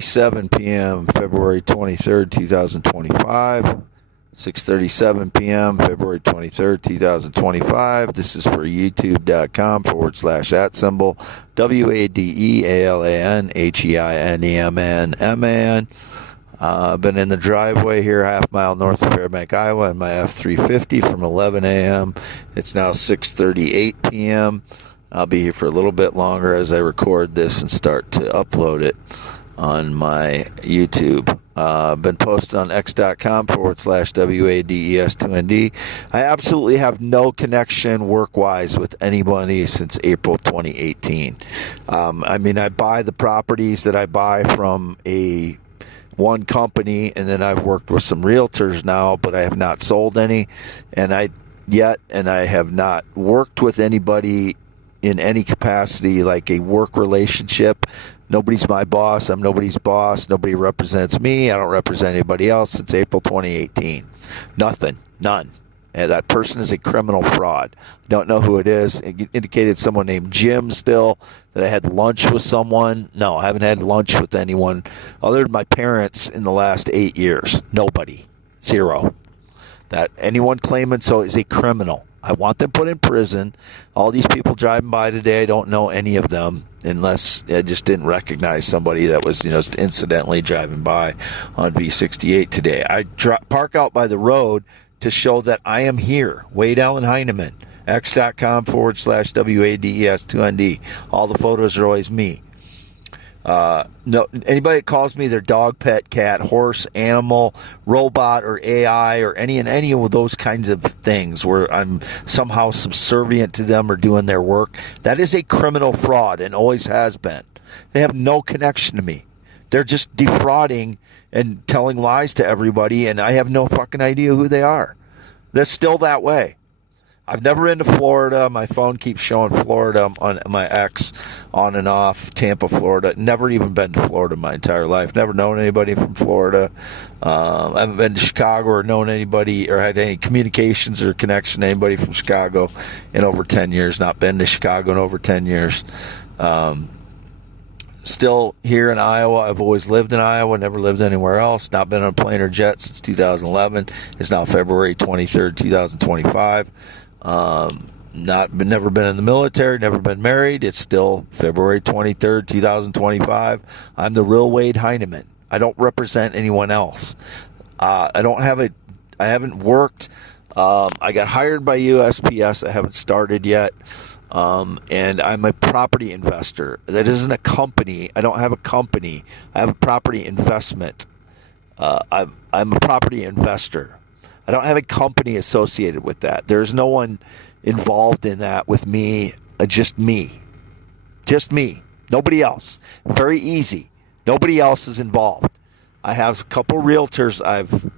7 p.m. February 23rd, 2025. 6:37 p.m. February 23rd, 2025. This is for youtube.com/@ WADEALANHEINEMN. I've been in the driveway here, half mile north of Fairbank, Iowa, in my F350 from 11 a.m. It's now 6:38 p.m. I'll be here for a little bit longer as I record this and start to upload it on my YouTube. Been posted on x.com/WADES2ND. I absolutely have no connection work-wise with anybody since April 2018. I buy the properties that I buy from one company, and then I've worked with some realtors now, but I have not sold any, and I have not worked with anybody in any capacity, like a work relationship. Nobody's my boss. I'm nobody's boss. Nobody represents me. I don't represent anybody else since April 2018. Nothing. None. And that person is a criminal fraud. Don't know who it is. It indicated someone named Jim still, that I had lunch with someone. No, I haven't had lunch with anyone other than my parents in the last 8 years. Nobody. Zero. That anyone claiming so is a criminal. I want them put in prison. All these people driving by today, I don't know any of them, unless I just didn't recognize somebody that was, just incidentally driving by on V68 today. I park out by the road to show that I am here. Wade Allen Heineman, x.com/WADES2ND. All the photos are always me. No, anybody that calls me their dog, pet, cat, horse, animal, robot, or AI, or any of those kinds of things where I'm somehow subservient to them or doing their work, that is a criminal fraud and always has been. They have no connection to me. They're just defrauding and telling lies to everybody, and I have no fucking idea who they are. They're still that way. I've never been to Florida. My phone keeps showing Florida on my X on and off, Tampa, Florida. Never even been to Florida my entire life. Never known anybody from Florida. I haven't been to Chicago or known anybody or had any communications or connection to anybody from Chicago in over 10 years. Not been to Chicago in over 10 years. Still here in Iowa. I've always lived in Iowa, never lived anywhere else. Not been on a plane or jet since 2011. It's now February 23rd, 2025. Never been in the military, never been married. It's still February 23rd, 2025. I'm the real Wade Heineman. I don't represent anyone else. I haven't worked. I got hired by USPS. I haven't started yet. And I'm a property investor. That isn't a company. I don't have a company. I have a property investment. I'm a property investor. I don't have a company associated with that. There's no one involved in that with me. Just me. Just me. Nobody else. Very easy. Nobody else is involved. I have a couple realtors I've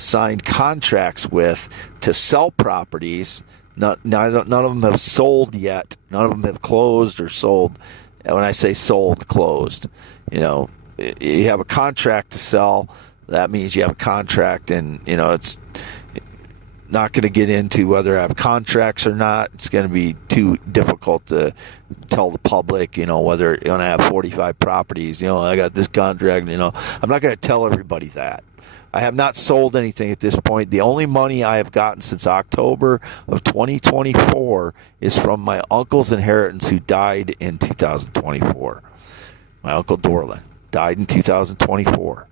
signed contracts with to sell properties. None of them have sold yet. None of them have closed or sold. When I say sold, closed. You have a contract to sell. That means you have a contract, and, it's not going to get into whether I have contracts or not. It's going to be too difficult to tell the public, whether I have 45 properties, I got this contract, I'm not going to tell everybody that. I have not sold anything at this point. The only money I have gotten since October of 2024 is from my uncle's inheritance, who died in 2024. My Uncle Dorlin died in 2024.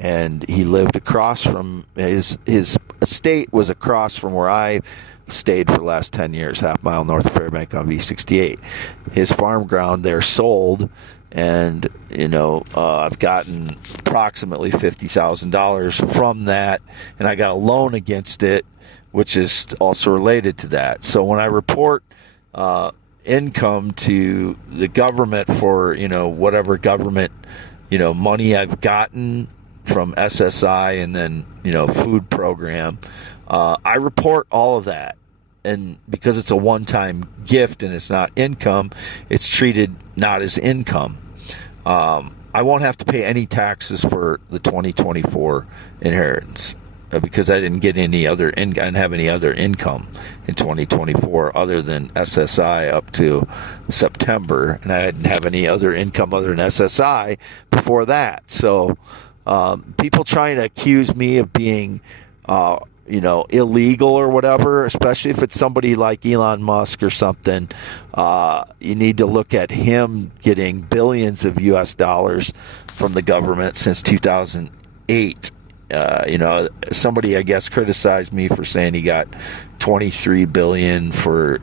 And he lived across from his estate was across from where I stayed for the last 10 years, half mile north of Fairbank on V68. His farm ground there sold, and I've gotten approximately $50,000 from that, and I got a loan against it, which is also related to that. So when I report income to the government for whatever government money I've gotten from SSI and then, food program. I report all of that. And because it's a one-time gift and it's not income, it's treated not as income. I won't have to pay any taxes for the 2024 inheritance. because I didn't get any other I didn't have any other income in 2024 other than SSI up to September, and I didn't have any other income other than SSI before that. So people trying to accuse me of being illegal or whatever, especially if it's somebody like Elon Musk or something, you need to look at him getting billions of US dollars from the government since 2008. Somebody, I guess, criticized me for saying he got $23 billion for,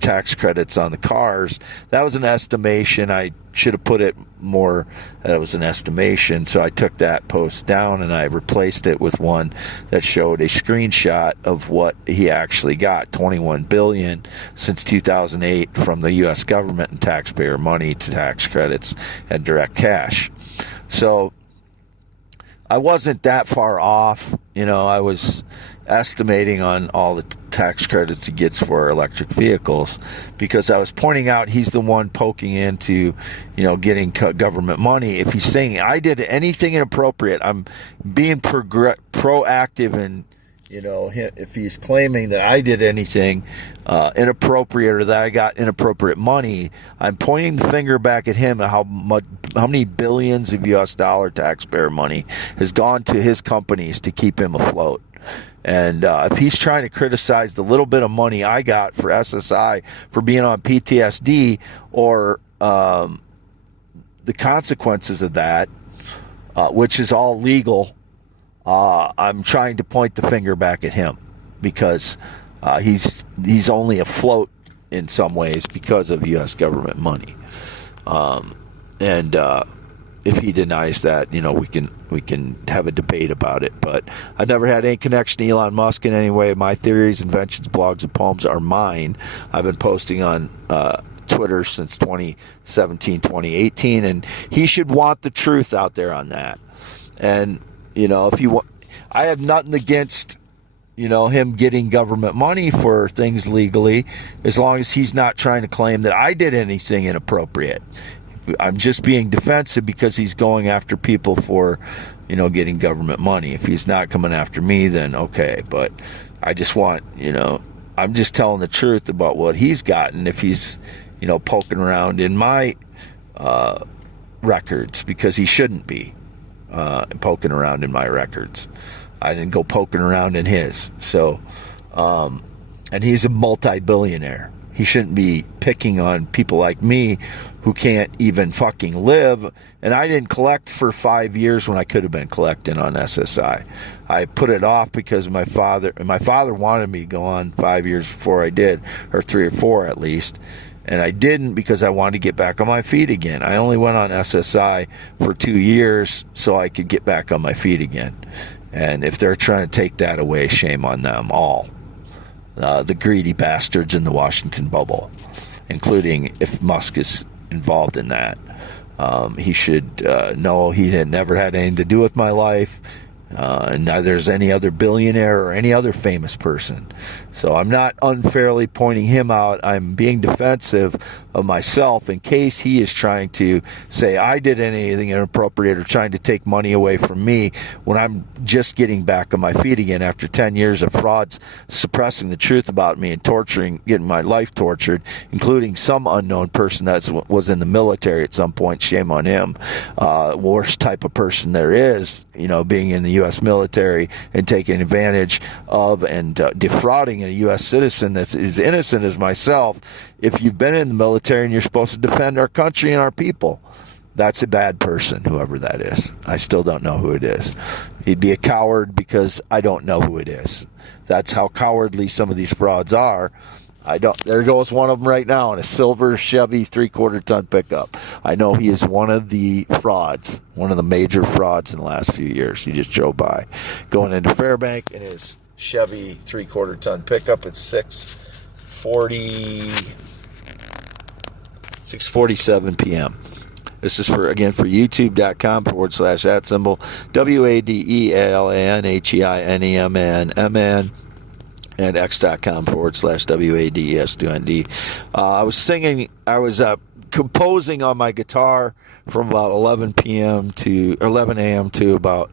tax credits on the cars. That was an estimation. I should have put it more that it was an estimation. So I took that post down and I replaced it with one that showed a screenshot of what he actually got, $21 billion since 2008 from the U.S. government and taxpayer money to tax credits and direct cash. So I wasn't that far off. I was estimating on all the tax credits he gets for electric vehicles because I was pointing out he's the one poking into, getting government money. If he's saying I did anything inappropriate, I'm being proactive and, if he's claiming that I did anything inappropriate or that I got inappropriate money, I'm pointing the finger back at him at how many billions of U.S. dollar taxpayer money has gone to his companies to keep him afloat. And if he's trying to criticize the little bit of money I got for SSI for being on PTSD or the consequences of that, which is all legal, I'm trying to point the finger back at him because he's only afloat in some ways because of U.S. government money. If he denies that, we can have a debate about it. But I've never had any connection to Elon Musk in any way. My theories, inventions, blogs, and poems are mine. I've been posting on Twitter since 2017, 2018, and he should want the truth out there on that. And if you want, I have nothing against him getting government money for things legally, as long as he's not trying to claim that I did anything inappropriate. I'm just being defensive because he's going after people for, getting government money. If he's not coming after me, then okay. But I just want, I'm just telling the truth about what he's gotten if he's, poking around in my records, because he shouldn't be poking around in my records. I didn't go poking around in his. So, and he's a multi-billionaire. He shouldn't be picking on people like me who can't even fucking live. And I didn't collect for 5 years when I could have been collecting on SSI. I put it off because my father wanted me to go on 5 years before I did, or 3 or 4 at least. And I didn't because I wanted to get back on my feet again. I only went on SSI for 2 years so I could get back on my feet again. And if they're trying to take that away, shame on them all. The greedy bastards in the Washington bubble, including if Musk is involved in that. He should know he had never had anything to do with my life, and neither is any other billionaire or any other famous person. So I'm not unfairly pointing him out. I'm being defensive of myself in case he is trying to say I did anything inappropriate or trying to take money away from me when I'm just getting back on my feet again after 10 years of frauds suppressing the truth about me and getting my life tortured, including some unknown person that was in the military at some point. Shame on him. Worst type of person there is, being in the U.S. military and taking advantage of and defrauding a U.S. citizen that's as innocent as myself. If you've been in the military and you're supposed to defend our country and our people, that's a bad person, whoever that is. I still don't know who it is. He'd be a coward because I don't know who it is. That's how cowardly some of these frauds are. There goes one of them right now in a silver Chevy 3/4 ton pickup. I know he is one of the frauds, one of the major frauds in the last few years. He just drove by going into Fairbank in his Chevy 3/4 ton pickup at 6:47 p.m. This is for youtube.com/@ WADELANHEINEMNMN and x.com/WADESDUND. I was composing on my guitar from about 11 a.m. to about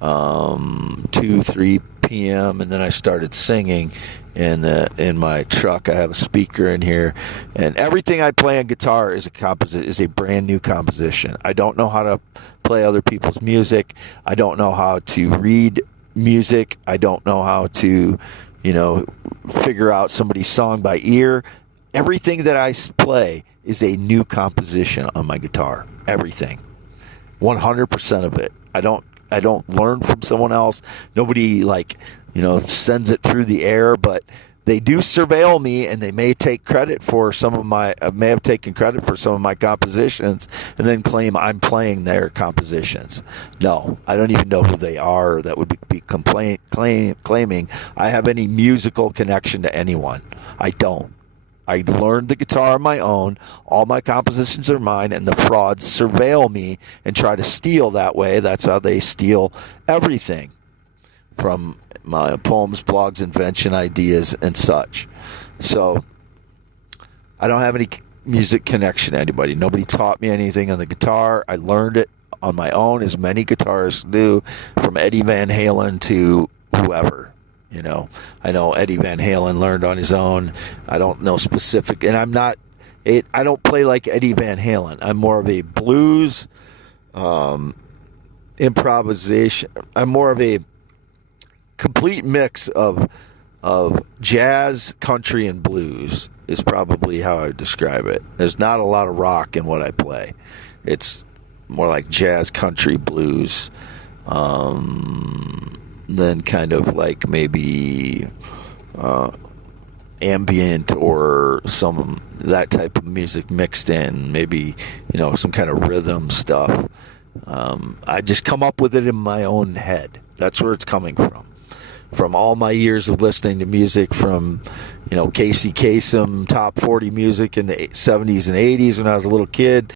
2, 3 p.m. and then I started singing in my truck. I have a speaker in here, and everything I play on guitar is a brand new composition. I don't know how to play other people's music. I don't know how to read music. I don't know how to, figure out somebody's song by ear. Everything that I play is a new composition on my guitar. Everything. 100% of it. I don't learn from someone else. Nobody sends it through the air, but they do surveil me, and they may take credit for may have taken credit for some of my compositions and then claim I'm playing their compositions. No, I don't even know who they are that would be claiming I have any musical connection to anyone. I don't. I learned the guitar on my own. All my compositions are mine, and the frauds surveil me and try to steal that way. That's how they steal everything from my poems, blogs, invention, ideas, and such. So I don't have any music connection to anybody. Nobody taught me anything on the guitar. I learned it on my own, as many guitarists do, from Eddie Van Halen to whoever. I know Eddie Van Halen learned on his own. I don't know specific, and I don't play like Eddie Van Halen. I'm more of a blues improvisation. I'm more of a complete mix of jazz, country, and blues is probably how I would describe it. There's not a lot of rock in what I play. It's more like jazz, country, blues. Then kind of like maybe ambient or some that type of music mixed in, maybe some kind of rhythm stuff. I just come up with it in my own head. That's where it's coming from all my years of listening to music, from Casey Kasem top 40 music in the 70s and 80s when I was a little kid,